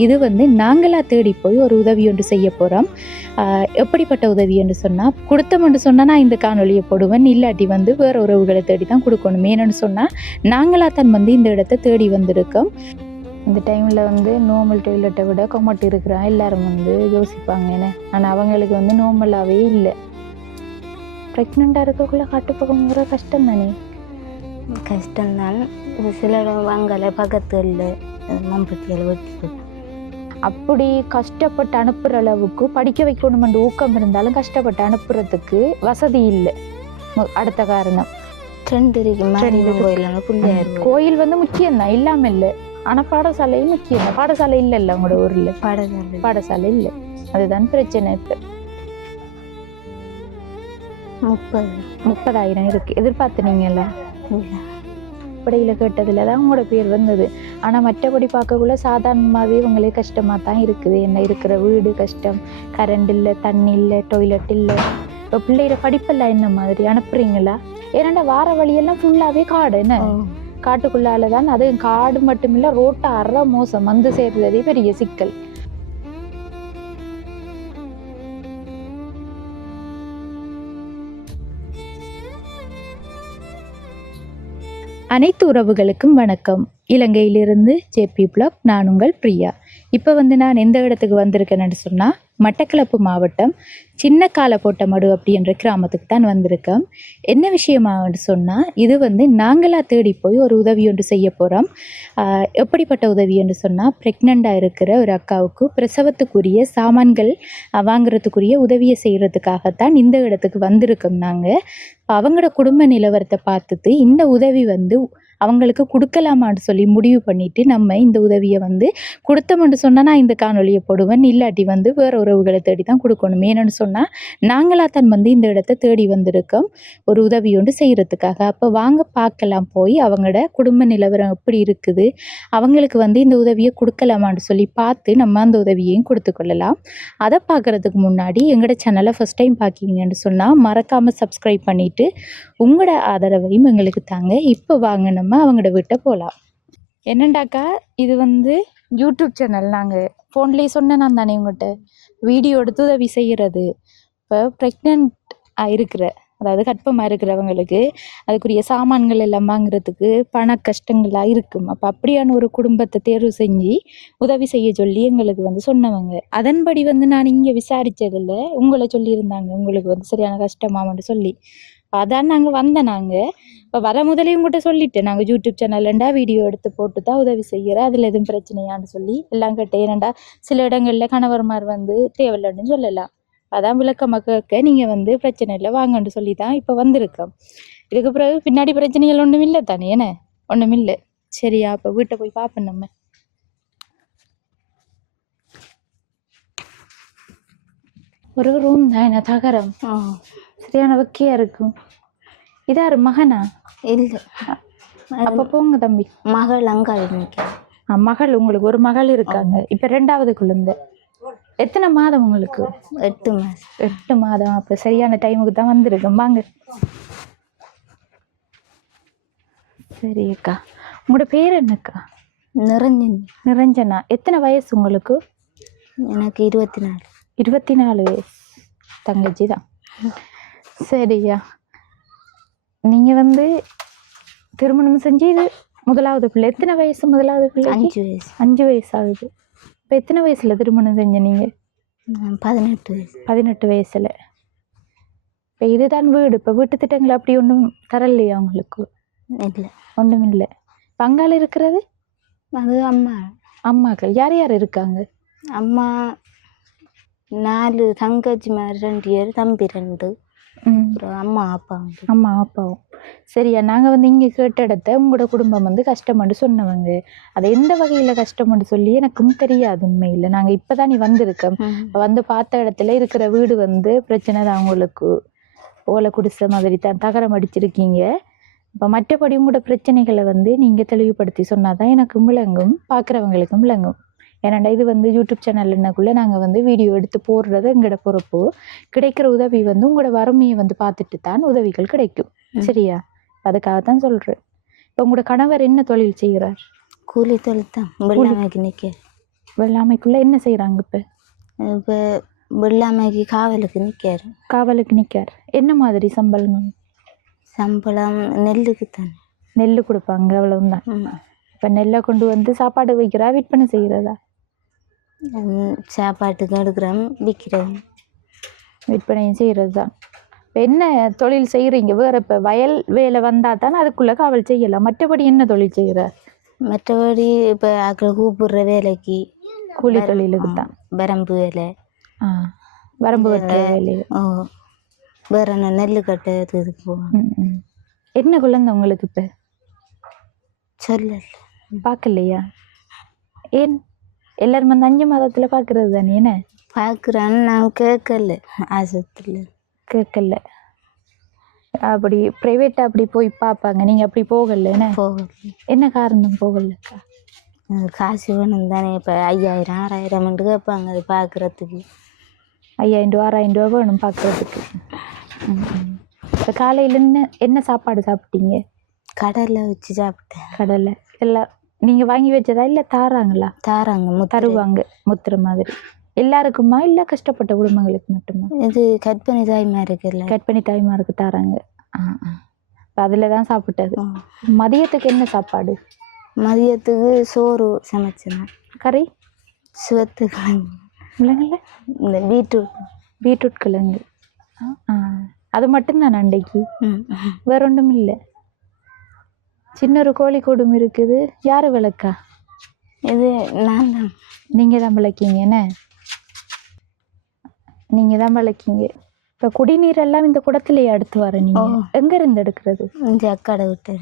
இது வந்து நாங்களா தேடி போய் ஒரு உதவி ஒன்று செய்ய போகிறோம் எப்படிப்பட்ட உதவி என்று சொன்னால் கொடுத்தோம்னு சொன்னால் நான் இந்த காணொலியை போடுவேன் இல்லாட்டி வந்து வேறு உறவுகளை தேடி தான் கொடுக்கணும் ஏன்னு சொன்னால் நாங்களா தான் வந்து இந்த இடத்த தேடி வந்திருக்கோம். இந்த டைமில் வந்து நார்மல் டாய்லெட்டை விட கொமட்டு இருக்கிறா எல்லாரும் வந்து யோசிப்பாங்க என்ன? ஆனால் அவங்களுக்கு வந்து நார்மலாகவே இல்லை. ப்ரெக்னெண்ட்டாக இருக்கக்குள்ள காட்டுப்பக்கங்கிற கஷ்டம் தானே? கஷ்டம்தான். இது சில வாங்கலை பக்கத்தில் மம்பட்டியில் வெட்டி அப்படி கஷ்டப்பட்டு அனுப்புகிற அளவுக்கு படிக்க வைக்கணுமென்ற ஊக்கம் இருந்தாலும் கஷ்டப்பட்டு அனுப்புறதுக்கு வசதி இல்லை. அடுத்த காரணம். கோயில்? வந்து முக்கியம்தான் இல்லாமல் இல்லை. ஆனால் பாடசாலையும் முக்கியம் தான். பாடசாலை இல்லை இல்லை உங்களோட ஊரில். படகு பாடசாலை இல்லை. அதுதான் பிரச்சனை இப்போ. முப்பது. முப்பதாயிரம் இருக்கு. எதிர்பார்த்துனீங்கல்ல இல்லை படையில் கேட்டதில் தான் உங்களோட பேர் வந்தது. ஆனால் மற்றபடி பார்க்கக்குள்ள சாதாரணமாகவே உங்களுக்கு கஷ்டமாக தான் இருக்குது. என்ன இருக்கிற வீடு கஷ்டம். கரண்ட் இல்லை தண்ணி இல்லை டொய்லெட் இல்லை. இப்போ பிள்ளைகிற படிப்பெல்லாம் என்ன மாதிரி? அனுப்புறீங்களா? ஏன்னாண்டா வார வழியெல்லாம் ஃபுல்லாகவே காடு என்ன? காட்டுக்குள்ளால தான் அது காடு மட்டும் இல்லை ரோட்டை அற மோசம். வந்து சேர்றதே பெரிய சிக்கல். அனைத்து உறவுகளுக்கும் வணக்கம். இலங்கையிலிருந்து ஜேபி பிளாக் நான் உங்கள் பிரியா. இப்போ வந்து நான் எந்த இடத்துக்கு வந்திருக்கேன்னு சொன்னால் மட்டக்களப்பு மாவட்டம் சின்ன காலப்போட்டமடு அப்படின்ற கிராமத்துக்கு தான் வந்திருக்கேன். என்ன விஷயமான்னு சொன்னால் இது வந்து நாங்களாக தேடி போய் ஒரு உதவி ஒன்று செய்ய போகிறோம் எப்படிப்பட்ட உதவி என்று சொன்னால் ப்ரெக்னெண்ட்டாக இருக்கிற ஒரு அக்காவுக்கு பிரசவத்துக்குரிய சாமான்கள் வாங்குறதுக்குரிய உதவியை செய்கிறதுக்காகத்தான் இந்த இடத்துக்கு வந்திருக்கோம் நாங்கள் அவங்களோட குடும்ப நிலவரத்தை பார்த்துட்டு இந்த உதவி வந்து அவங்களுக்கு கொடுக்கலாமான்னு சொல்லி முடிவு பண்ணிட்டு நம்ம இந்த உதவியை வந்து கொடுத்தோம்னு சொன்னால் நான் இந்த காணொலியை போடுவேன். இல்லாட்டி வந்து வேறு உறவுகளை தேடி தான் கொடுக்கணும். ஏன்னு சொன்னால் நாங்களாக தான் வந்து இந்த இடத்த தேடி வந்திருக்கோம். ஒரு உதவி ஒன்று செய்கிறதுக்காக அப்போ வாங்க பார்க்கலாம். போய் அவங்களோட குடும்ப நிலவரம் எப்படி இருக்குது? அவங்களுக்கு வந்து இந்த உதவியை கொடுக்கலாமான்னு சொல்லி பார்த்து நம்ம அந்த உதவியையும் கொடுத்து கொள்ளலாம். அதை பார்க்குறதுக்கு முன்னாடி எங்களோட சேனலை ஃபஸ்ட் டைம் பார்க்கிங்கன்னு சொன்னால் மறக்காமல் சப்ஸ்கிரைப் பண்ணிவிட்டு உங்களோட ஆதரவையும் எங்களுக்கு தாங்க. இப்போ வாங்க நம்ம அவங்களோட வீட்டை போகலாம் என்னண்டாக்கா இது வந்து யூடியூப் சேனல் நாங்கள் ஃபோன்லேயே சொன்னேன் தானே உங்கள்கிட்ட வீடியோ எடுத்து உதவி செய்கிறது இப்போ ப்ரெக்னென்ட் இருக்கிற அதாவது கற்பமாக இருக்கிறவங்களுக்கு அதுக்குரிய சாமான்கள் எல்லாம் வாங்குறதுக்கு பண கஷ்டங்களாக இருக்கும். அப்போ அப்படியான ஒரு குடும்பத்தை தேர்வு செஞ்சு உதவி செய்ய சொல்லி எங்களுக்கு வந்து சொன்னவங்க. அதன்படி வந்து நான் இங்கே விசாரித்ததில் உங்களை சொல்லியிருந்தாங்க. உங்களுக்கு வந்து சரியான கஷ்டமாமன்னு சொல்லி. அப்போ அதான் நாங்கள் வந்தேன் நாங்கள் இப்போ வர முதலே உங்கள்கிட்ட சொல்லிட்டு நாங்கள் யூடியூப் சேனல்லண்டா வீடியோ எடுத்து போட்டு தான் உதவி செய்கிறேன் அதில் எதுவும் பிரச்சனையான்னு சொல்லி எல்லாம் கேட்டேன்டா சில இடங்களில் கணவர்மார் வந்து தேவையில்லைன்னு சொல்லலாம். அதான் விளக்கமாக கேட்க நீங்கள் வந்து பிரச்சனை இல்லை வாங்கன்னு சொல்லி தான் இப்போ வந்திருக்கோம். இதுக்கு பிறகு பின்னாடி பிரச்சனைகள் ஒன்றும் இல்லை தானே என்ன? ஒன்றும் இல்லை. சரியா அப்போ வீட்டை போய் பார்ப்போம் நம்ம. ஒரு ரூம் தான் என்ன தகரம்? சரியான வக்கியா இருக்கும். இதாரு மகனா? இல்லை. அப்போ போங்க தம்பி. மகள் அங்காள் மகள் உங்களுக்கு ஒரு மகள் இருக்காங்க. இப்போ ரெண்டாவது குழந்தை. எத்தனை மாதம் உங்களுக்கு? எட்டு மாதம். எட்டு மாதம். அப்போ சரியான டைமுக்கு தான் வந்திருக்கோம் வாங்க. சரி அக்கா. உங்களோட பேர் என்னக்கா? நிரஞ்சன். நிரஞ்சனா? எத்தனை வயசு உங்களுக்கு? எனக்கு இருபத்தி நாலு. இருபத்தி நாலு வயசு. தங்கச்சி தான் சரியா. நீங்கள் வந்து திருமணம் செஞ்சு இது முதலாவது பிள்ளை. எத்தனை வயசு முதலாவது பிள்ளை அஞ்சு வயசு. அஞ்சு வயசு ஆகுது இப்போ எத்தனை வயசில் திருமணம் செஞ்ச நீங்கள் பதினெட்டு வயசு. பதினெட்டு வயசில். இப்போ இதுதான் வீடு. இப்போ வீட்டு திட்டங்கள் அப்படி ஒன்றும் தரலையா உங்களுக்கு? இல்லை. ஒன்றும் இல்லை. பங்காளி இருக்கிறது? அது அம்மா. அம்மாக்கள். யார் யார் இருக்காங்க? அம்மா நாலு தங்கச்சி மாதிரி ரெண்டு பேர் தம்பி ரெண்டு. அப்புறம் அம்மா அப்பா. வந்து அம்மா அப்பாவும். சரியா நாங்கள் வந்து இங்கே கேட்ட இடத்த உங்களோட குடும்பம் வந்து கஷ்டம்னு சொன்னவங்க. அது எந்த வகையில் கஷ்டம்னு சொல்லி எனக்கும் தெரியாது உண்மையில். நாங்கள் இப்போ தான் நீ வந்திருக்கோம் வந்து பார்த்த இடத்துல இருக்கிற வீடு வந்து பிரச்சனை தான் உங்களுக்கு. ஓலை குடிசை மாதிரி தான் தகரம் அடிச்சிருக்கீங்க. இப்போ மற்றபடி உங்களோட பிரச்சனைகளை வந்து நீங்கள் தெளிவுபடுத்தி சொன்னால் தான் எனக்கும் விளங்கும் பார்க்குறவங்களுக்கும் விளங்கும். ஏன்னாண்டா இது வந்து யூடியூப் சேனல்னாக்குள்ளே நாங்கள் வந்து வீடியோ எடுத்து போடுறது எங்களோட பொறுப்பு. கிடைக்கிற உதவி வந்து உங்களோட வறுமையை வந்து பார்த்துட்டு தான் உதவிகள் கிடைக்கும். சரியா? அதுக்காக தான் சொல்கிறேன் இப்போ உங்களோட கணவர் என்ன தொழில் செய்கிறார் கூலி தொழில் தான். வெள்ளாமைக்கு நிற்க வெள்ளாமைக்குள்ள என்ன செய்றாங்க இப்ப? இப்போ வெள்ளாமைக்கு காவலுக்கு நிற்காரு காவலுக்கு நிக்கார் என்ன மாதிரி சம்பளம்? சம்பளம் நெல்லுக்கு தானே. நெல் கொடுப்பாங்க அவ்வளவுதான். இப்ப நெல்லை கொண்டு வந்து சாப்பாடு வைக்கிறா விற்பனை செய்யறதா ம், சாப்பாட்டுக்கு எடுக்கிறோம் விற்கிறோம் விற்பனையும் செய்கிறது தான் இப்போ என்ன தொழில் செய்கிறீங்க வேற இப்போ வயல் வேலை வந்தால் தானே அதுக்குள்ளே காவல் செய்யலாம். மற்றபடி என்ன தொழில் செய்கிற மற்றபடி இப்போ ஆக்கள் கூப்பிடுற வேலைக்கு கூலி தொழிலுக்கு தான். வரம்பு வேலை. ஆ வரம்பு வெட்டுற வேலை ஓ வேற என்ன நெல் கட்டுறது இதுக்கு போவோம். என்ன குழந்தை உங்களுக்கு இப்போ? சொல்லல. பார்க்கலையா? ஏன்? எல்லாரும் அந்த அஞ்சு மாதத்தில் பார்க்கறது தானே என்ன? பார்க்குறேன்னு நான் கேட்கல ஆஸ்பத்திரியில் கேட்கல அப்படி ப்ரைவேட்டாக அப்படி போய் பார்ப்பாங்க நீங்கள் அப்படி போகல என்ன? போகல. என்ன காரணம் போகலக்கா காசு வேணும் தானே. இப்போ ஐயாயிரம் ஆறாயிரம் கேட்பாங்க அது பார்க்குறதுக்கு ஐயாயிரம் ரூபா ஆறாயிரம் ரூபா வேணும் பார்க்குறதுக்கு இப்போ காலையில் என்ன என்ன சாப்பாடு சாப்பிட்டீங்க? கடலில் வச்சு சாப்பிட்டேன். கடலை. எல்லாம் நீங்கள் வாங்கி வச்சதா இல்லை தாராங்களா? தாராங்க தருவாங்க முத்துற மாதிரி. எல்லாருக்குமா இல்லை கஷ்டப்பட்ட குடும்பங்களுக்கு மட்டுமா? இது கற்பனை தாய்மாருக்கு இல்லை. கட் பண்ணி தாய்மாருக்கு தாராங்க. ஆ அதில் தான் சாப்பிட்டது. மதியத்துக்கு என்ன சாப்பாடு? மதியத்துக்கு சோறு சமைச்சேன். கறி? சுவத்து கிழங்கு. இல்லைங்கள இந்த பீட்ரூட். பீட்ரூட் கிழங்கு. ஆ, ஆ. அது மட்டும்தான் அண்டைக்கு வேற ஒன்றும் இல்லை சின்ன ஒரு கோழி கூடும் இருக்குது. யார் விளக்கா? இது நான் தான் நீங்கள் தான் விளக்கீங்க என்ன? நீங்கள் தான் விளக்கீங்க. இப்போ குடிநீர் எல்லாம் இந்த குடத்துலயே எடுத்து வர நீங்க. ஓ. எங்க இருந்து எடுக்கிறது? இந்த அக்காடை விட்டு.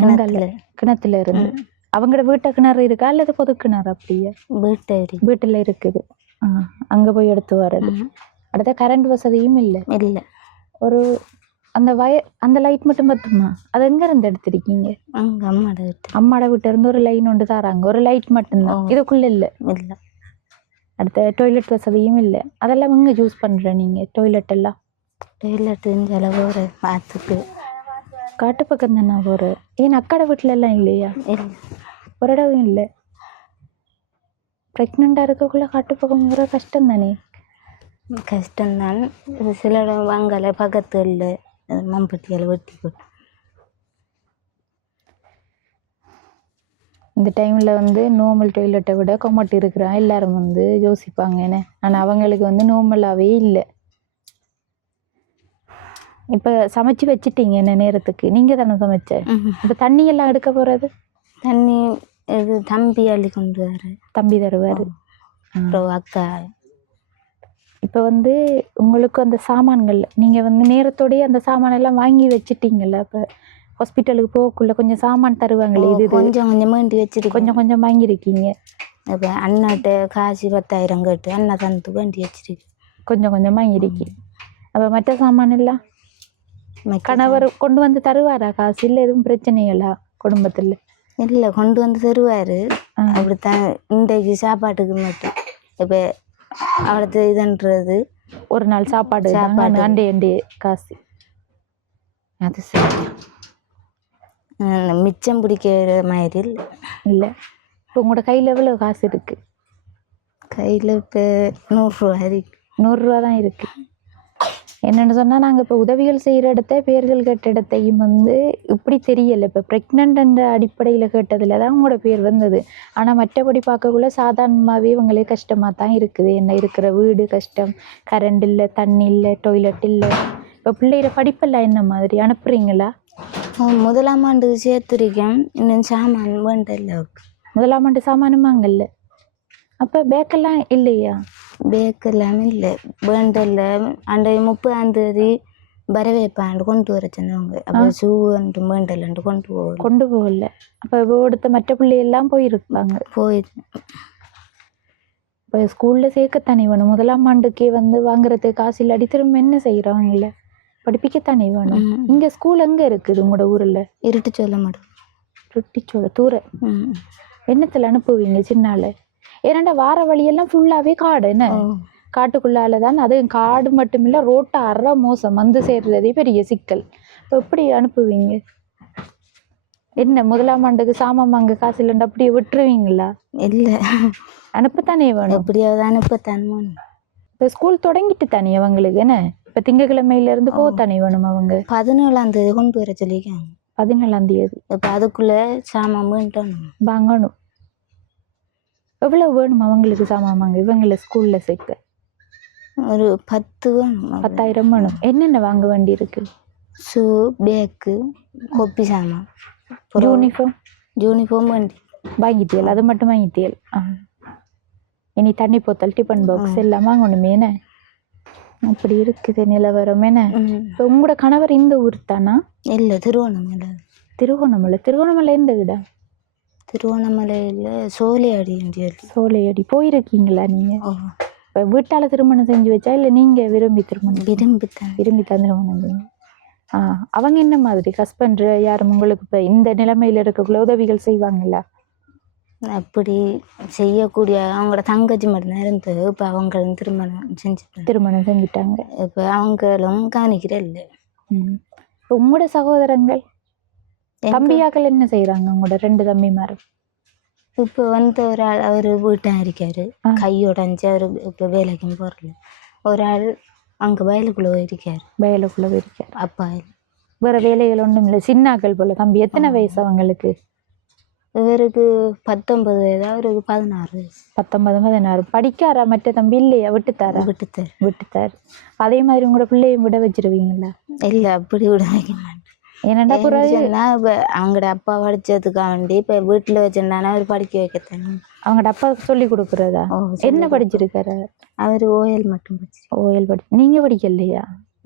கிணத்துல. கிணத்துல இருந்து அவங்களோட வீட்டு கிணறு இருக்கா? அல்லது பொது கிணறு அப்படியே? வீட்டேரி வீட்டில் இருக்குது. ஆ அங்கே போய் எடுத்து வர்றது. அடுத்த கரண்ட் வசதியும் இல்லை. இல்லை. ஒரு அந்த வய அந்த லைட் மட்டும் பத்துமா? அது எங்க இருந்து எடுத்திருக்கீங்க? அங்கே அம்மாடை விட்டு அம்மாட இருந்து ஒரு லைன் ஒன்று தாராங்க. ஒரு லைட் மட்டும்தான். இதுக்குள்ள இல்லை. இல்லை. அடுத்த டாய்லெட் வசதியும் இல்லை. அதெல்லாம் எங்க யூஸ் பண்ற நீங்க? டாய்லெட் எல்லாம்? டொய்லெட்டுன்னு சில போகிற பார்த்துக்கு காட்டு பக்கம் தானே ஒரு ஏன் அக்காட வீட்டுல எல்லாம் இல்லையா? இல்லை. ஒரு இடமும் இல்லை. ப்ரெக்னெண்ட்டாக இருக்கக்குள்ள காட்டு பக்கம் வர கஷ்டம் தானே கஷ்டம்தான். சில இடம் வாங்கலை பக்கத்தில் மம்பட்டியால் வெட்டி போட்டு இந்த டைமில் வந்து நார்மல் டாய்லெட்டை விட கொமட்டு இருக்கிறா எல்லாரும் வந்து யோசிப்பாங்க என்ன? ஆனால் அவங்களுக்கு வந்து நார்மலாகவே இல்லை. இப்போ சமைச்சு வச்சிட்டீங்க என்ன நேரத்துக்கு? நீங்கள் தானே சமைச்ச? இப்போ தண்ணி எல்லாம் எடுக்க போகிறது தண்ணி இது தம்பி அள்ளி கொண்டு வர தம்பி தருவார். அப்புறம் அக்கா. இப்போ வந்து உங்களுக்கு அந்த சாமான்கள் நீங்கள் வந்து நேரத்தோடயே அந்த சாமான் எல்லாம் வாங்கி வச்சிட்டீங்கல்ல இப்போ ஹாஸ்பிட்டலுக்கு போகக்குள்ள கொஞ்சம் சாமான் தருவாங்களே இது கொஞ்சம் கொஞ்சம் வேண்டி வச்சிருக்கோம். கொஞ்சம் கொஞ்சம் வாங்கியிருக்கீங்க. இப்போ அண்ணாட்ட காசு பத்தாயிரம் கேட்டு அண்ணா தந்து வேண்டி வச்சிருக்கு. கொஞ்சம் கொஞ்சம் வாங்கியிருக்கீங்க அப்போ மற்ற சாமான் எல்லாம் கணவர் கொண்டு வந்து தருவாரா காசு? இல்லை எதுவும் பிரச்சனைகளா குடும்பத்தில்? இல்லை கொண்டு வந்து தருவார். அப்படித்தான் இன்றைக்கு சாப்பாட்டுக்கு மட்டும். இப்போ அவளத்து இதுன்றது. ஒரு நாள் சாப்பாடு சாப்பாடு. அண்டே அண்டே காசு. அது சரி. மிச்சம் பிடிக்கிற மாதிரி இல்லை. இல்லை. இப்போ உங்களோட கையில் எவ்வளோ காசு இருக்குது கையில் இப்போ நூறுரூவா இருக்கு. நூறுரூவா தான் இருக்கு. என்னென்னு சொன்னால் நாங்கள் இப்போ உதவிகள் செய்கிற இடத்த பேர்கள் கேட்ட இடத்தையும் வந்து இப்படி தெரியலை. இப்போ ப்ரெக்னென்ட் என்ற அடிப்படையில் கேட்டதில் தான் உங்களோட பேர் வந்தது. ஆனால் மற்றபடி பார்க்கக்குள்ள சாதாரணமாகவே இவங்களே கஷ்டமாக தான் இருக்குது. என்ன இருக்கிற வீடு கஷ்டம். கரண்ட் இல்லை தண்ணி இல்லை டாய்லெட் இல்லை. இப்போ பிள்ளைகிற படிப்பெல்லாம் என்ன மாதிரி? அனுப்புறீங்களா? ஓ, முதலாம் ஆண்டுக்கு சேர்த்துருக்கேன். இன்னும் சாமான் வேண்டல. முதலாம் ஆண்டு சாமானுமாங்கல்ல அப்போ பேக்கெல்லாம் இல்லையா? பேக் எல்லாமே இல்லை வேண்டல அந்த முப்பதாம் தேதி வரவேற்பாண்டு கொண்டு வர சொன்னவங்க அப்போ ஷூ அண்டு வேண்டலண்டு கொண்டு போகல கொண்டு போகல அப்போ இப்போ மற்ற பிள்ளையெல்லாம் போயிருப்பாங்க போயிட்டு இப்போ ஸ்கூலில் சேர்க்கத்தானே வேணும் முதலாம் ஆண்டுக்கே வந்து வாங்குறதுக்கு காசு இல்லாட்டி திரும்ப என்ன செய்கிறாங்கல்ல படிப்பிக்கத்தானே வேணும். இங்கே ஸ்கூல் எங்கே இருக்குது உங்களோட ஊரில் இருட்டு சொல்ல மாட்டோம் ரொட்டிச்சோட தூர ம். என்னத்தில் அனுப்புவீங்க சின்னால ஏன்னாண்டா வார வழியெல்லாம் ஃபுல்லாகவே காடு என்ன? காட்டுக்குள்ளால தான் அது காடு மட்டுமில்ல ரோட்டை அற மோசம் வந்து சேர்றதே பெரிய சிக்கல். இப்போ எப்படி அனுப்புவீங்க? என்ன முதலாம் ஆண்டுக்கு சாமான் வாங்க காசு இல்லைன்னு அப்படியே விட்டுருவீங்களா? இல்லை. அனுப்பத்தானே வேணும்? எப்படியாவது அனுப்பத்தான். இப்போ ஸ்கூல் தொடங்கிட்டு தானே அவங்களுக்கு என்ன? இப்போ திங்கக்கிழமையில இருந்து போகத்தானே வேணும் அவங்க? பதினேழாம் தேதி கொண்டு வர சொல்லியிருக்காங்க. பதினேழாம் தேதி. இப்போ அதுக்குள்ள சாமான் வாங்கணும். எவ்வளவு வேணும் அவங்களுக்கு சாமான் வாங்க? இவங்களை ஸ்கூல்ல சேர்க்க. ஒரு பத்து வேணும் பத்தாயிரம் வேணும். என்னென்ன வாங்க வேண்டி இருக்கு? ஷூ பேக்கு கொப்பி சாமான். யூனிஃபார்ம் யூனிஃபார்ம் வண்டி. வாங்கிட்டியல். அது மட்டும் வாங்கிட்டியல். ஆ. இனி தண்ணி போத்தல் டிஃபன் பாக்ஸ் எல்லாம் வாங்கணுமே என்ன? அப்படி இருக்குது நிலவரம் என்ன? இப்போ உங்களோட கணவர் இந்த ஊர் தானா இல்லை திருவண்ணாமலை. திருவண்ணாமலை. திருவண்ணாமலை எந்த இடம் திருவண்ணாமலையில் சோலையாடி சொல்லி சோலையடி போயிருக்கீங்களா நீங்க? ஓ இப்போ வீட்டால திருமணம் செஞ்சு வச்சா இல்லை நீங்க விரும்பி திருமணம் விரும்பி தான் திருமணம் செஞ்சீங்க ஆ அவங்க என்ன மாதிரி ஹஸ்பண்ட் யாரும் உங்களுக்கு இப்போ இந்த நிலைமையில இருக்கக்குள்ள உதவிகள் செய்வாங்களா? அப்படி செய்யக்கூடிய அவங்களோட தங்கச்சி மட்டும்தான் இருந்தது இப்போ அவங்களும் திருமணம் செஞ்சுட்டாங்க. திருமணம் செஞ்சுட்டாங்க. இப்போ அவங்களும் கவனிக்கிற இல்லை ம். இப்போ உங்களோட சகோதரங்கள்? தம்பியாக்கள் என்ன செய்றாங்க உங்களோட ரெண்டு தம்பிமார்? இப்போ வந்து ஒரு ஆள் அவர் வீட்டாக இருக்காரு. கை உடஞ்சி அவர் இப்போ வேலைக்கும் போகிறல ஒரு ஆள் அங்கே வயலுக்குள்ளே இருக்காரு வயலுக்குள்ள இருக்கார் அப்பா. வேற வேலைகள் ஒண்ணும் இல்லை. சின்னாக்கள் போல தம்பி. எத்தனை வயசு அவங்களுக்கு? இவருக்கு பத்தொன்பது வயது அவருக்கு பதினாறு வயசு. பத்தொன்பது பதினாறு. படிக்காரா மற்ற தம்பி? இல்லையா? விட்டுத்தாரா விட்டுத்தார் விட்டுத்தார் அதே மாதிரி உங்களோட பிள்ளையும் விட வச்சிருவீங்களா? இல்லை அப்படி விட வைக்க மாட்டேன் இப்போ அவங்களோட அப்பா படிச்சதுக்காக வேண்டி இப்போ வீட்டில் வச்சிருந்தானா அவர் படிக்க வைக்கத்தானே? அவங்களோட அப்பா சொல்லி கொடுக்குறதா? என்ன படிச்சிருக்காரு? அவர் ஓஎல் மட்டும் படிச்சு ஓயல் படி நீங்க படிக்கலையா?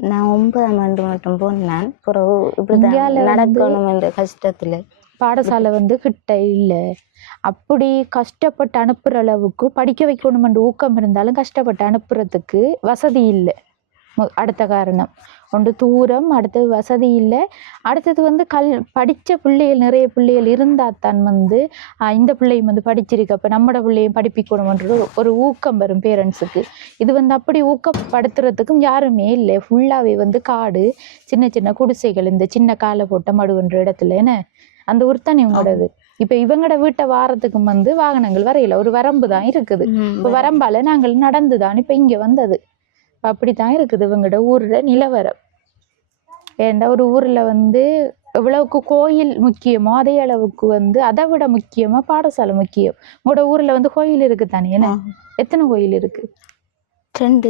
நான் ஒன்பதாம் ஆண்டு மட்டும் போனேன். பிறகு இப்படி நடக்கணும் என்ற கஷ்டத்தில். பாடசாலை வந்து கிட்ட இல்லை. அப்படி கஷ்டப்பட்டு அனுப்புற அளவுக்கு படிக்க வைக்கணுமென்ற ஊக்கம் இருந்தாலும் கஷ்டப்பட்டு அனுப்புறதுக்கு வசதி இல்லை. அடுத்த காரணம். ஒன்று தூரம் அடுத்தது வசதி இல்லை. அடுத்தது வந்து கல் படித்த பிள்ளைகள் நிறைய பிள்ளைகள் இருந்தால் தான் வந்து ஆஹ், இந்த பிள்ளையும் வந்து படிச்சிருக்கு. அப்போ நம்மட பிள்ளையும் படிப்பிக்கணுமன்ற ஒரு- ஊக்கம் வரும் பேரண்ட்ஸுக்கு இது வந்து அப்படி ஊக்கப்படுத்துறதுக்கும் யாருமே இல்லை. ஃபுல்லாகவே வந்து காடு சின்ன சின்ன குடிசைகள் இந்த சின்ன காலை போட்ட மடுவன்ற இடத்துல என்ன? அந்த உருத்தானே உங்களோடது. இப்போ இவங்களோட வீட்டை வாரத்துக்கு வந்து வாகனங்கள் வரையில. ஒரு வரம்பு தான் இருக்குது. இப்போ வரம்பால நாங்கள் நடந்து தான் இப்போ இங்கே வந்தது. அப்படி தான் இருக்குது இவங்களோட ஊரில் நிலவரம். ஏன்டா ஒரு ஊரில் வந்து எவ்வளவுக்கு கோயில் முக்கியமோ அதே அளவுக்கு வந்து அதை விட முக்கியமாக பாடசாலை முக்கியம். உங்களோட ஊரில் வந்து கோயில் இருக்கு தானே என்ன எத்தனை கோயில் இருக்கு? ரெண்டு.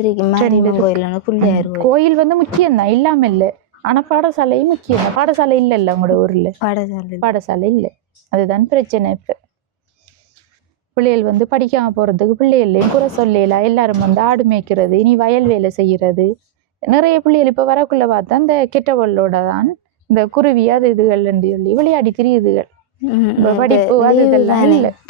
கோயில் வந்து முக்கியம்தான் இல்லாம இல்லை ஆனா பாடசாலையும் முக்கியம் தான் பாடசாலை இல்லைல்ல உங்களோட ஊர்ல? பாடசாலை பாடசாலை இல்லை. அதுதான் பிரச்சனை இப்போ. பிள்ளைகள் வந்து படிக்காம போறதுக்கு பிள்ளைகள்லையும் குறை சொல்லலாம் எல்லாரும் வந்து ஆடு மேய்க்கிறது இனி வயல் வேலை செய்யறது. நிறைய பிள்ளைகள் இப்போ வரக்குள்ள பார்த்தா இந்த கெட்டவள்ளோட தான் இந்த குருவி அது இதுகள் சொல்லி விளையாடி திரியுதுகள்.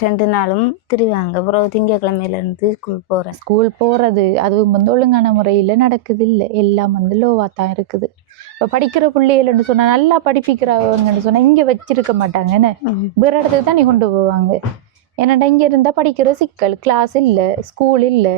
ரெண்டு நாளும் திரிவாங்க. அப்புறம் திங்கக்கிழமையில இருந்து ஸ்கூல் போறேன் ஸ்கூல் போறது அதுவும் வந்து ஒழுங்கான முறையில நடக்குது இல்லை எல்லாம் வந்து லோவா தான் இருக்குது. இப்போ படிக்கிற பிள்ளைகள்னு சொன்னா நல்லா படிப்பிக்கிறவங்கன்னு சொன்னா இங்க வச்சிருக்க மாட்டாங்க. என்ன? வேற இடத்துக்கு தான் நீ கொண்டு போவாங்க. ஏன்னாடா இங்க இருந்தா படிக்கிற சிக்கல் கிளாஸ் இல்ல ஸ்கூல் இல்ல.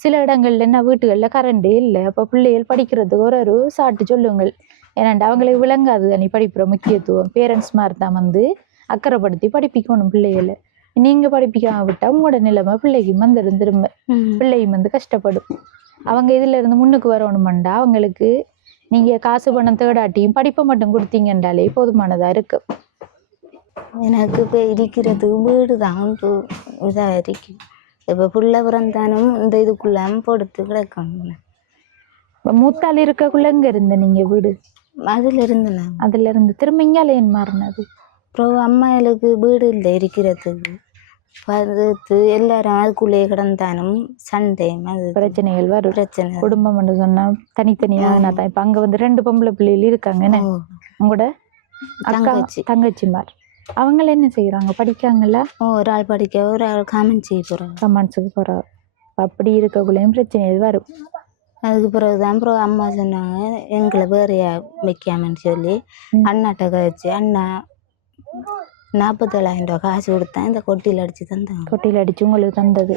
சில இடங்கள்ல என்ன வீட்டுகள்ல கரண்டே இல்லை. அப்போ பிள்ளைகள் படிக்கிறதுக்கு ஒரு ஒரு சாட்டு சொல்லுங்கள். ஏன்னாண்டா அவங்களுக்கு விளங்காது. நீ படிப்புற முக்கியத்துவம் பேரண்ட்ஸ் மாதிரி தான் வந்து அக்கறைப்படுத்தி படிப்பிக்கணும் பிள்ளைகளை. நீங்க படிப்பிக்காம விட்டா உங்களோட நிலைமை பிள்ளைக்கு வந்துடும் திரும்ப பிள்ளையும் வந்து கஷ்டப்படும். அவங்க இதுல இருந்து முன்னுக்கு வரணுமெண்டா? அவங்களுக்கு நீங்க காசு பணம் தேடாட்டியும் படிப்பை மட்டும் கொடுத்தீங்கன்றாலே போதுமானதா இருக்கு. எனக்கு இப்போ இருக்கிறதுக்கு வீடு தான் இதாக இருக்கு இப்போ புள்ள பிறந்தானும் இந்த இதுக்குள்ளாம போடுத்து கிடக்கணும் இப்ப மூத்தாள் இருக்கக்குள்ள எங்க இருந்த நீங்க வீடு? அதில் இருந்து நான். அதுல இருந்து திரும்ப இங்கால ஏன் மாறினது? அப்புறம் அம்மாளுக்கு வீடு இல்லை இருக்கிறதுக்கு பார்த்து எல்லாரும் அதுக்குள்ளேயே கிடந்தானும் சண்டையும் அது பிரச்சனைகள் வரும். பிரச்சனை. குடும்பம்னு சொன்னா தனித்தனியா தான் இப்ப அங்க வந்து ரெண்டு பொம்பளை பிள்ளைகள் இருக்காங்க. என்ன? உங்களோட தங்கச்சி. தங்கச்சிமார். அவங்கள என்ன செய்யறாங்க படிக்காங்களா ஓ, ஒரு ஆள் படிக்க ஒரு ஆள் காமன் செய்ய போகிறாங்க கமெண்ட்ஸுக்கு போறா அப்படி இருக்கக்குள்ளேயும் பிரச்சனைகள் வரும் அதுக்கு பிறகு தான் அப்புறம் அம்மா சொன்னாங்க எங்களை வேறையா வைக்காமன்னு சொல்லி. அண்ணாட்ட கழிச்சு அண்ணா நாற்பத்தேழாயிரம் ரூபா காசு கொடுத்தேன் இந்த கொட்டியில் அடித்து தந்தாங்க. தொட்டில் அடிச்சு உங்களுக்கு தந்தது.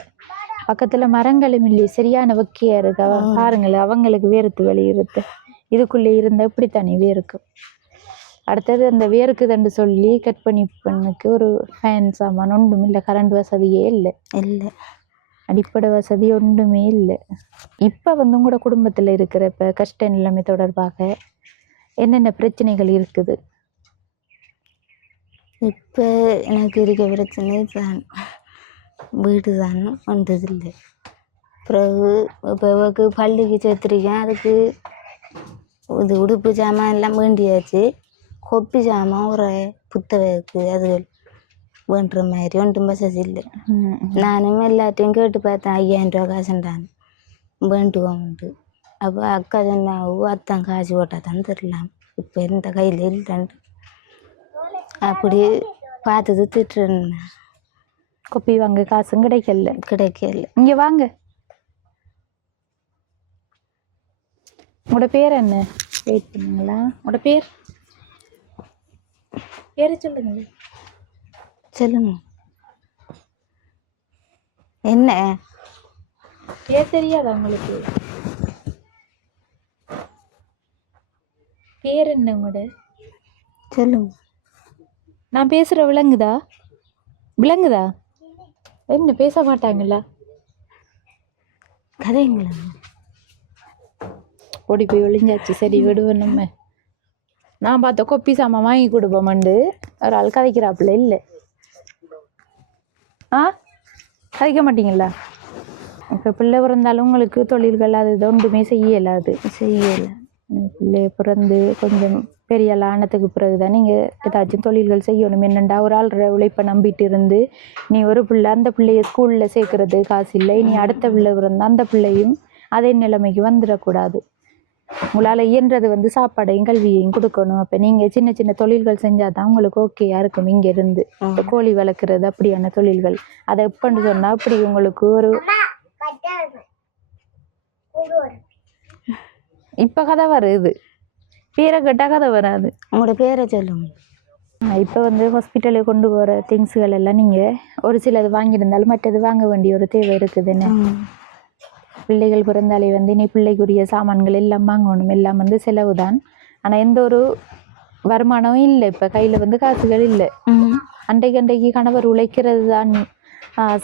பக்கத்துல மரங்களும் இல்லையே சரியான வக்கியா இருக்கு? பாருங்களேன் அவங்களுக்கு வேர்த்து வெளியிருத்து இதுக்குள்ளே இருந்தா இப்படித்தானே வேர்க்கும். அடுத்தது அந்த வேர்க்குதுன்னு சொல்லி கட் பண்ணி பண்ணுக்கு ஒரு ஃபேன் சாமான் ஒன்றும் இல்லை. கரண்ட் வசதியே இல்லை. இல்லை. அடிப்படை வசதி ஒன்றுமே இல்லை. இப்போ வந்து உங்களோட குடும்பத்தில் இருக்கிற இப்போ கஷ்ட நிலைமை தொடர்பாக என்னென்ன பிரச்சனைகள் இருக்குது? இப்போ எனக்கு இருக்க பிரச்சனை தான் வீடு தான். வந்ததில்லை. பிறகு இப்போ இவக்கு பள்ளிக்கு சேர்த்துருக்கேன். அதுக்கு இது உடுப்பு சாமான் எல்லாம் வேண்டியாச்சு. கொப்பி சாமான் ஒரு புத்தகத்துக்கு அது வேண்டுற மாதிரி ஒன்றும் வசதி இல்லை. நானும் எல்லாத்தையும் கேட்டு பார்த்தேன் ஐயாயிரம் ரூபா காசுண்டான் வேண்டுவோம்ட்டு அப்போ அக்கா சொன்னா "ஓ, அத்தான் காசு போட்டால் தான் தரலாம். இப்போ இருந்த கையில் இல்லைன்ட்டு. அப்படி பார்த்தது திட்டுறேன் கொப்பி வாங்க. காசும் கிடைக்கல. கிடைக்கல. இங்கே வாங்க. உங்களோட பேர் என்ன? வெயிட் பண்ணுங்களா உங்களோட பேர்? பேரை சொல்லுங்க. சொல்லுங்க. என்ன? பேர் தெரியாதா உங்களுக்கு? பேர் என்ன உங்களோட? சொல்லுங்க. நான் பேசுகிற விளங்குதா விளங்குதா என்ன பேச மாட்டாங்களா? கதைங்களா? ஓடி போய் ஒளிஞ்சாச்சு. சரி விடுவேன் நம்ம. நான் பார்த்த கொப்பி சாமான் வாங்கி கொடுப்போமண்டு ஒரு ஆள் கதைக்கிறாப்புல இல்லை. ஆ? கதைக்க மாட்டீங்களா? இப்போ பிள்ளை பிறந்தாலும் உங்களுக்கு தொழில்கள் அது இது ஒன்றுமே செய்யலாது செய்யலை. பிள்ளை பிறந்து கொஞ்சம் பெரிய ஆள் ஆனதுக்கு பிறகு தான் நீங்கள் ஏதாச்சும் தொழில்கள் செய்யணும். என்னண்டா ஒரு ஆள் உழைப்பை நம்பிட்டு இருந்து நீ ஒரு பிள்ளை அந்த பிள்ளைய ஸ்கூலில் சேர்க்கறது காசு இல்லை. நீ அடுத்த பிள்ளை பிறந்தா அந்த பிள்ளையும் அதே நிலைமைக்கு வந்துடக்கூடாது. உங்களால் இயன்றது வந்து சாப்பாடையும் கல்வியையும் கொடுக்கணும். அப்போ நீங்கள் சின்ன சின்ன தொழில்கள் செஞ்சால் தான் உங்களுக்கு ஓகேயா இருக்கும் இங்கே இருந்து இப்போ கோழி வளர்க்குறது அப்படியான தொழில்கள். அதை எப்பன்னு சொன்னால் அப்படி உங்களுக்கு ஒரு இப்போ கதை வருது. பேரை கேட்டால் கதை வராது. உங்களோட பேரை சொல்லுங்க. இப்போ வந்து ஹாஸ்பிட்டலுக்கு கொண்டு போகிற திங்ஸுகள் எல்லாம் நீங்கள் ஒரு சிலது வாங்கியிருந்தாலும் மற்றது வாங்க வேண்டிய ஒரு தேவை இருக்குதுன்னு. பிள்ளைகள் பிறந்தாலே வந்து நீ பிள்ளைக்குரிய சாமான்கள் எல்லாம் வாங்கணும் எல்லாம் வந்து செலவு தான் ஆனால் எந்த ஒரு வருமானமும் இல்லை. இப்போ கையில் வந்து காசுகள் இல்லை. அன்றைக்கு அன்றைக்கு கணவர் உழைக்கிறது தான்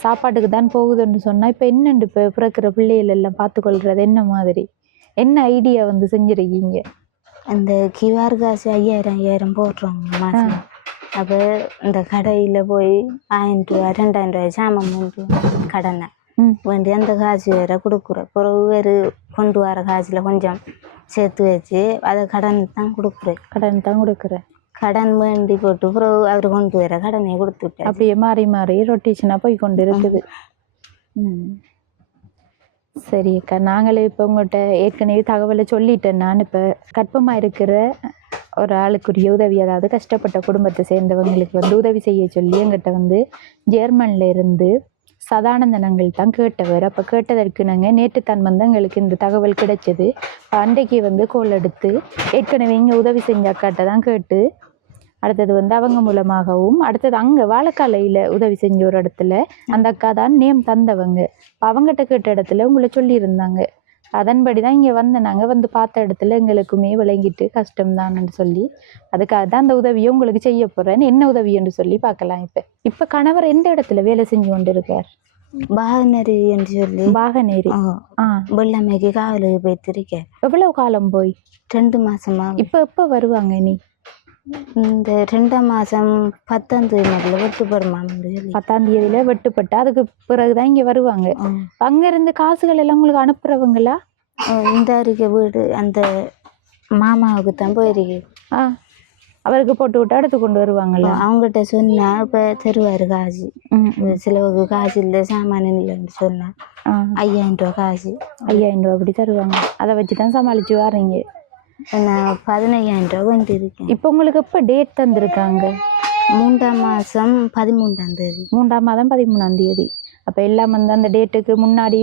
சாப்பாட்டுக்கு தான் போகுதுன்னு சொன்னால் இப்போ என்னண்டு இப்போ பிறக்கிற பிள்ளைகள் எல்லாம் பார்த்துக்கொள்கிறது என்ன மாதிரி? என்ன ஐடியா வந்து செஞ்சுருக்கீங்க? அந்த கியூஆர் காசு ஐயாயிரம் ஐயாயிரம் போடுறோங்க மாதம் அப்போ இந்த கடையில் போய் ஆயிரம் ரூபா ரெண்டாயிரம் ரூபாய் சாமான் கடனை. வேண்டி அந்த காசு வேற கொடுக்குறேன். பிறகு வேறு கொண்டு வர காசில் கொஞ்சம் சேர்த்து வச்சு அதை கடன் தான் கொடுக்குறேன். கடன் தான் கொடுக்குறேன். கடன் வேண்டி போட்டு பிறகு அவர் கொண்டு வர கடனை கொடுத்துட்டேன். அப்படியே மாறி மாறி ரொட்டேஷனாக போய் கொண்டு இருக்குது. ம். சரி அக்கா நாங்களே இப்போ உங்கள்கிட்ட ஏற்கனவே தகவலை சொல்லிட்டேன் நான். இப்போ கற்பமாக இருக்கிற ஒரு ஆளுக்குரிய உதவி அதாவது கஷ்டப்பட்ட குடும்பத்தை சேர்ந்தவங்களுக்கு வந்து உதவி செய்ய சொல்லி எங்கிட்ட வந்து ஜெர்மன்ல இருந்து சதானந்தனங்கள் தான் கேட்டவர். அப்போ கேட்டதற்கு நாங்கள் நேற்று தான் வந்து எங்களுக்கு இந்த தகவல் கிடைச்சது. அன்றைக்கு வந்து கோல் எடுத்து ஏற்கனவே இங்கே உதவி செஞ்ச அக்காட்ட தான் கேட்டு அடுத்தது வந்து அவங்க மூலமாகவும் அடுத்தது அங்கே வாழைக்காலையில் உதவி செஞ்ச ஒரு இடத்துல அந்த அக்கா தான் நேம் தந்தவங்க. அவங்ககிட்ட கேட்ட இடத்துல உங்களை சொல்லியிருந்தாங்க. அதன்படி தான் இங்கே வந்து நாங்கள் வந்து பார்த்த இடத்துல எங்களுக்குமே விளங்கிட்டு கஷ்டம்தான்னு சொல்லி அதுக்காக தான் அந்த உதவியை உங்களுக்கு செய்ய போகிறேன் என்ன உதவி என்று சொல்லி பார்க்கலாம் இப்போ. இப்போ கணவர் எந்த இடத்துல வேலை செஞ்சு கொண்டு இருக்கார் பாகனரி என்று சொல்லி. ஆ. வெள்ளமைக்கு காவலுக்கு போய்த்திருக்கேன் எவ்வளவு காலம் போய்? ரெண்டு மாசமா. இப்போ எப்போ வருவாங்க நீ இந்த ரெண்டாம் மாசம் பத்தாம் தேதி வெட்டுப்படுமான்னு பத்தாம் தேதியில வெட்டுப்பட்டு அதுக்கு பிறகுதான் இங்கே வருவாங்க. அங்க இருந்து காசுகள் எல்லாம் உங்களுக்கு அனுப்புறவங்களா? ஆ, இந்த இருக்க வீடு அந்த மாமாவுக்கு தான் போயிருக்கு ஆ அவருக்கு போட்டு விட்டு எடுத்து கொண்டு வருவாங்களா? அவங்ககிட்ட சொன்னா இப்போ தருவார் காசு. சிலவுக்கு காசு இல்லை சாமான் இல்லைன்னு சொன்னா. ஐயாயிரம் ரூபா காசு. ஐயாயிரம் ரூபா அப்படி தருவாங்க. அதை வச்சு தான் சமாளிச்சு வாரீங்க நான் பதினையாயிரம் ரூபா கொண்டு இருக்கேன் இப்போ உங்களுக்கு எப்போ டேட் தந்திருக்காங்க? மூன்றாம் மாசம் பதிமூன்றாம் தேதி. மூன்றாம் மாதம் பதிமூணாம் தேதி. அப்போ எல்லாம் வந்து அந்த டேட்டுக்கு முன்னாடி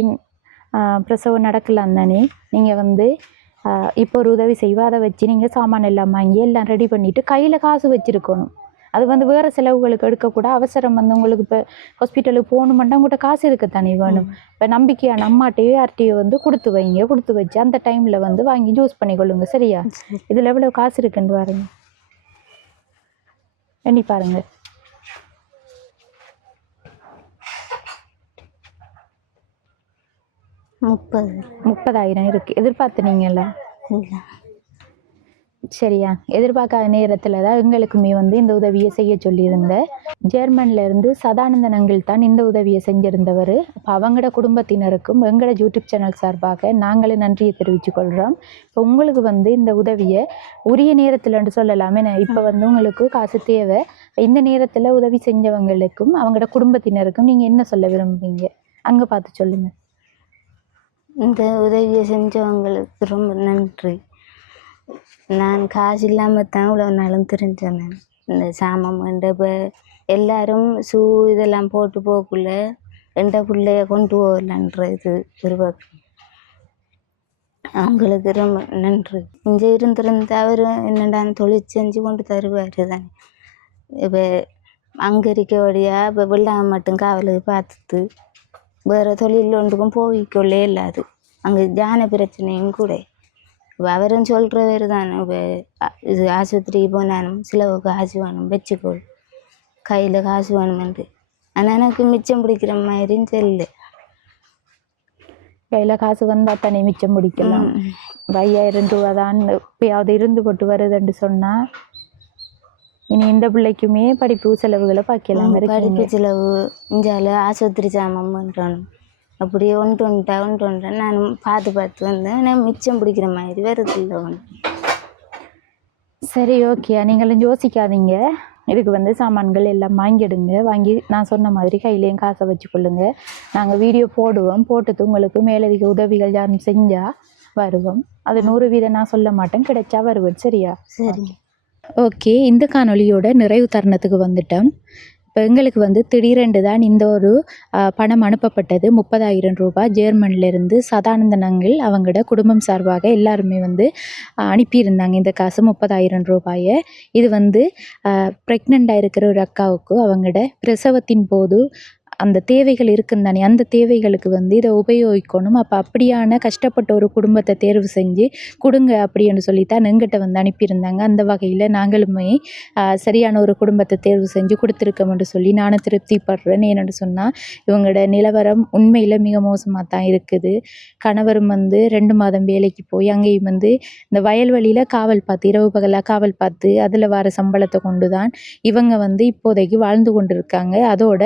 ஆ, பிரசவம் நடக்கலாம் தானே? நீங்கள் வந்து இப்போ ஒரு உதவி செய்வா அதை வச்சு நீங்கள் சாமான் எல்லாம் வாங்கி எல்லாம் ரெடி பண்ணிவிட்டு கையில் காசு வச்சுருக்கணும். அது வந்து வேறு செலவுகளுக்கு எடுக்கக்கூட அவசரம் வந்து உங்களுக்கு இப்போ ஹாஸ்பிட்டலுக்கு போகணுமெண்டா உங்கள்கிட்ட காசு இருக்கத்தானே வேணும். இப்போ நம்பிக்கையான அம்மாட்டையோ யார்கிட்டயோ வந்து கொடுத்து வைங்க கொடுத்து வச்சு அந்த டைமில் வந்து வாங்கி யூஸ் பண்ணிக்கொள்ளுங்க சரியா? சரி. இதில் எவ்வளோ காசு இருக்குன்னு பாருங்க. எண்ணி பாருங்க. முப்பது. முப்பதாயிரம் இருக்கு. எதிர்பார்த்துனீங்கல்ல இல்லை. சரியா? எதிர்பார்க்காத நேரத்தில் தான் எங்களுக்குமே வந்து இந்த உதவியை செய்ய சொல்லியிருந்த. ஜெர்மன்ல இருந்து சதானந்தன் அங்கிள் தான் இந்த உதவியை செஞ்சிருந்தவர். அப்போ அவங்களோட குடும்பத்தினருக்கும் எங்களோட யூடியூப் சேனல் சார்பாக நாங்களும் நன்றியை தெரிவித்துக் கொள்கிறோம் இப்போ உங்களுக்கு வந்து இந்த உதவியை உரிய நேரத்தில்னு சொல்லலாமே இப்போ வந்து உங்களுக்கு காசு தேவை. இந்த நேரத்தில் உதவி செஞ்சவங்களுக்கும் அவங்களோட குடும்பத்தினருக்கும் நீங்கள் என்ன சொல்ல விரும்புறீங்க? அங்கே பார்த்து சொல்லுங்கள் இந்த உதவியை செஞ்சவங்களுக்கு ரொம்ப நன்றி. நான் காசு இல்லாமல் தான் இவ்வளோ நாளும் தெரிஞ்சேன் இந்த சாமம் இப்போ எல்லாரும் ஷூ இதெல்லாம் போட்டு போகக்குள்ள எந்த பிள்ளைய கொண்டு போகலான்ற இது ஒரு அவங்களுக்கு ரொம்ப நன்றி. இங்கே இருந்திருந்தா அவர் என்னடான்னு தொழில் செஞ்சு கொண்டு தருவார் தானே. இப்போ அங்கே இருக்க வழியா இப்போ வெள்ளாமை மட்டும் காவலுக்கு பார்த்துட்டு வேறு தொழில் ஒன்றுக்கும் போய்க்கொள்ளே இல்லாது. அங்கே ஜான பிரச்சனையும் கூட அவரும் சொல்கிறவர் தான். இது ஆஸ்பத்திரிக்கு போனாலும் சிலவு காசு வேணும் வச்சுக்கொள். கையில் காசு வேணுமென்று ஆனால் எனக்கு மிச்சம் பிடிக்கிற மாதிரின்னு தெரியல. கையில் காசு வந்தால் தானே மிச்சம் முடிக்கலாம் ம். ஒரு ஐயாயிரம் ரூபா தான் இப்போயாவது இருந்து போட்டு வருதுன்னு சொன்னால் இனி இந்த பிள்ளைக்குமே படிப்பு செலவுகளை பார்க்கலாம் படிப்பு செலவு இஞ்சால ஆஸ்பத்திரி சாமான் பண்ணுறோம் அப்படியே ஒன்று ஒன்றா ஒன்று ஒன்றா நான் பார்த்து பார்த்து வந்தேன். ஆனால் மிச்சம் பிடிக்கிற மாதிரி வருது இல்லை ஒன்று. சரி ஓகே நீங்களும் யோசிக்காதீங்க. இதுக்கு வந்து சாமான்கள் எல்லாம் வாங்கிடுங்க. வாங்கி நான் சொன்ன மாதிரி கையிலையும் காசை வச்சுக்கொள்ளுங்க. நாங்கள் வீடியோ போடுவோம். போட்டது உங்களுக்கு மேலதிக உதவிகள் யாரும் செஞ்சால் வருவோம். அது நூறு வீதம் நான் சொல்ல மாட்டேன். கிடைச்சா வருவேன் சரியா? சரி ஓகே இந்த காணொளியோட நிறைவு தருணத்துக்கு வந்துட்டோம். எங்களுக்கு வந்து திடீரென்று தான் இந்த ஒரு பணம் அனுப்பப்பட்டது. முப்பதாயிரம் ரூபாய் ஜேர்மனிலேருந்து சதானந்தனங்கள் அவங்களோட குடும்பம் சார்பாக எல்லாருமே வந்து அனுப்பியிருந்தாங்க இந்த காசு முப்பதாயிரம் ரூபாயை. இது வந்து ப்ரெக்னெண்ட்டாக இருக்கிற ஒரு அக்காவுக்கு அவங்களோட பிரசவத்தின் போது அந்த தேவைகள் இருக்குன்னு தானே அந்த தேவைகளுக்கு வந்து இதை உபயோகிக்கணும். அப்போ அப்படியான கஷ்டப்பட்ட ஒரு குடும்பத்தை தேர்வு செஞ்சு கொடுங்க அப்படின்னு சொல்லி தான் எங்கிட்ட வந்து அனுப்பியிருந்தாங்க. அந்த வகையில் நாங்களுமே சரியான ஒரு குடும்பத்தை தேர்வு செஞ்சு கொடுத்துருக்கோம்னு சொல்லி நானும் திருப்திப்படுறேன். ஏன்னு சொன்னால் இவங்களோட நிலவரம் உண்மையில் மிக மோசமாக தான் இருக்குது. கணவரும் வந்து ரெண்டு மாதம் வேலைக்கு போய் அங்கேயும் வந்து இந்த வயல்வெளியில் காவல் பார்த்து இரவு பகலாக காவல் பார்த்து அதில் வர சம்பளத்தை கொண்டு தான் இவங்க வந்து இப்போதைக்கு வாழ்ந்து கொண்டிருக்காங்க. அதோட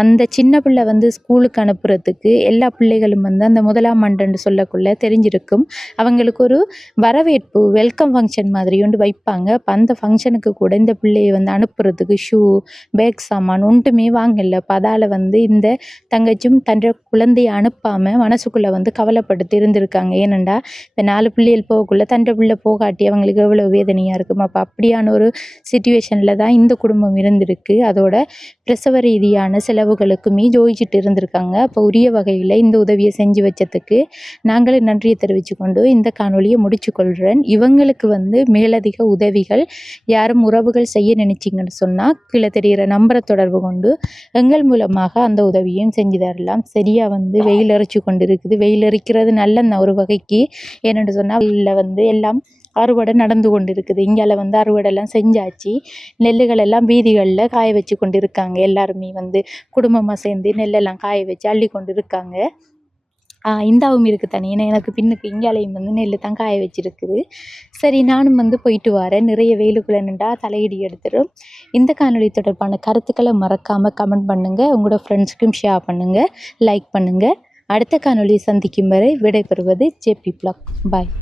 அந்த சின்ன பிள்ளை வந்து ஸ்கூலுக்கு அனுப்புறதுக்கு எல்லா பிள்ளைகளும் வந்து அந்த முதலாம் ஆண்டுன்னு சொல்லக்குள்ள தெரிஞ்சிருக்கும். அவங்களுக்கு ஒரு வரவேற்பு வெல்கம் ஃபங்க்ஷன் மாதிரி ஒன்று வைப்பாங்க. அப்போ அந்த ஃபங்க்ஷனுக்கு கூட இந்த பிள்ளையை வந்து அனுப்புறதுக்கு ஷூ பேக் சாமான் ஒன்றுமே வாங்கல. அப்போ அதால் வந்து இந்த தங்கச்சும் தன் குழந்தையை அனுப்பாமல் மனசுக்குள்ளே வந்து கவலைப்படுத்தி இருந்திருக்காங்க. ஏனண்டா இப்போ நாலு பிள்ளைகள் போகக்குள்ளே தன் பிள்ளை போகாட்டி அவங்களுக்கு எவ்வளோ வேதனையாக இருக்கும் அப்போ அப்படியான ஒரு சுச்சுவேஷனில் தான் இந்த குடும்பம் இருந்திருக்கு. அதோட பிரசவ ரீதியான செலவுகளுக்கு எல்லாருக்குமே ஜோதிச்சுட்டு இருந்திருக்காங்க. அப்போ உரிய வகையில் இந்த உதவியை செஞ்சு வச்சதுக்கு நாங்களும் நன்றியை தெரிவித்துக்கொண்டு இந்த காணொலியை முடிச்சுக்கொள்கிறேன் இவங்களுக்கு வந்து மேலதிக உதவிகள் யாரும் உறவுகள் செய்ய நினைச்சிங்கன்னு சொன்னால் கீழே தெரிகிற நம்பரை தொடர்பு கொண்டு எங்கள் மூலமாக அந்த உதவியும் செஞ்சு தரலாம். சரியாக வந்து வெயில் அரைச்சி கொண்டு இருக்குது வெயில் அரிக்கிறது நல்ல ஒரு வகைக்கு. ஏன்னு சொன்னால் இல்லை வந்து எல்லாம் அறுவடை நடந்து கொண்டு இருக்குது இங்கால வந்து அறுவடைலாம் செஞ்சாச்சு. நெல்லுகள் எல்லாம் வீதிகளில் காய வச்சு கொண்டு இருக்காங்க எல்லாருமே வந்து குடும்பமாக சேர்ந்து நெல்லெல்லாம் காய வச்சு அள்ளி கொண்டு இருக்காங்க இந்தாவும் இருக்குது தனியாக ஏன்னா எனக்கு பின்னுக்கு இங்காலையும் வந்து நெல் தான் காய வச்சிருக்குது. சரி நானும் வந்து போயிட்டு வரேன். நிறைய வெயிலுக்குள்ளே நின்றா தலையிடி எடுத்துடும் இந்த காணொளி தொடர்பான கருத்துக்களை மறக்காமல் கமெண்ட் பண்ணுங்கள் உங்களோட ஃப்ரெண்ட்ஸுக்கும் ஷேர் பண்ணுங்கள் லைக் பண்ணுங்கள் அடுத்த காணொலியை சந்திக்கும் வரை விடைபெறுவது ஜேபி பிளாக். பாய்.